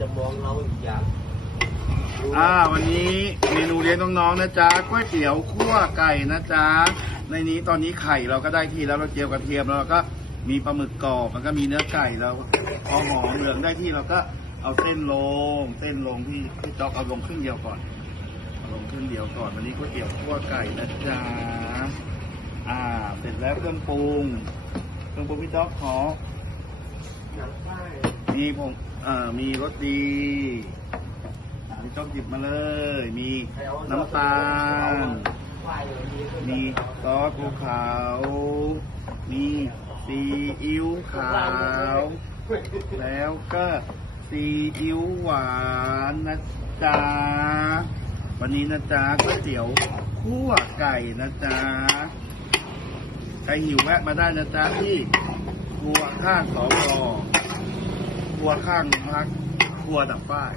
จะมองเราอีกอย่างอ่าวันนี้เมนูเลี้ยงน้องๆนะจ๊ะก๋วยเตี๋ยวคั่วไก่นะจ๊ะในนี้ตอนนี้ไข่เราก็ได้ที่แล้วเราเจียวกระเทียมแล้วเราก็มีปลาหมึกกรอบมันก็มีเนื้อไก่แล้วพอหอมเหลืองได้ที่เราก็เอาเส้นลงเส้นลงที่ที่จอกเอาลงครึ่งเดียวก่อนเอาลงครึ่งเดียวก่อนวันนี้ก๋วยเตี๋ยวคั่วไก่นะจ๊ะอ่าเสร็จแล้วเครื่องปรุงเครื่องปรุงพี่จ๊อกขอหนังป้าย มีผมเอ่อมีรสดีอ่าพี่จ๊อกหยิบมาเลย มีน้ำตาล มีซอสภูเขา มีซีอิ๊วขาว แล้วก็ซีอิ๊วหวานนะจ๊ะ วันนี้นะจ๊ะก๋วยเตี๋ยวคั่วไก่นะจ๊ะ ใครหิวแวะมาได้นะจ๊ะที่ครัวข้างสองรอ ครัวข้างพักครัวดับป้าย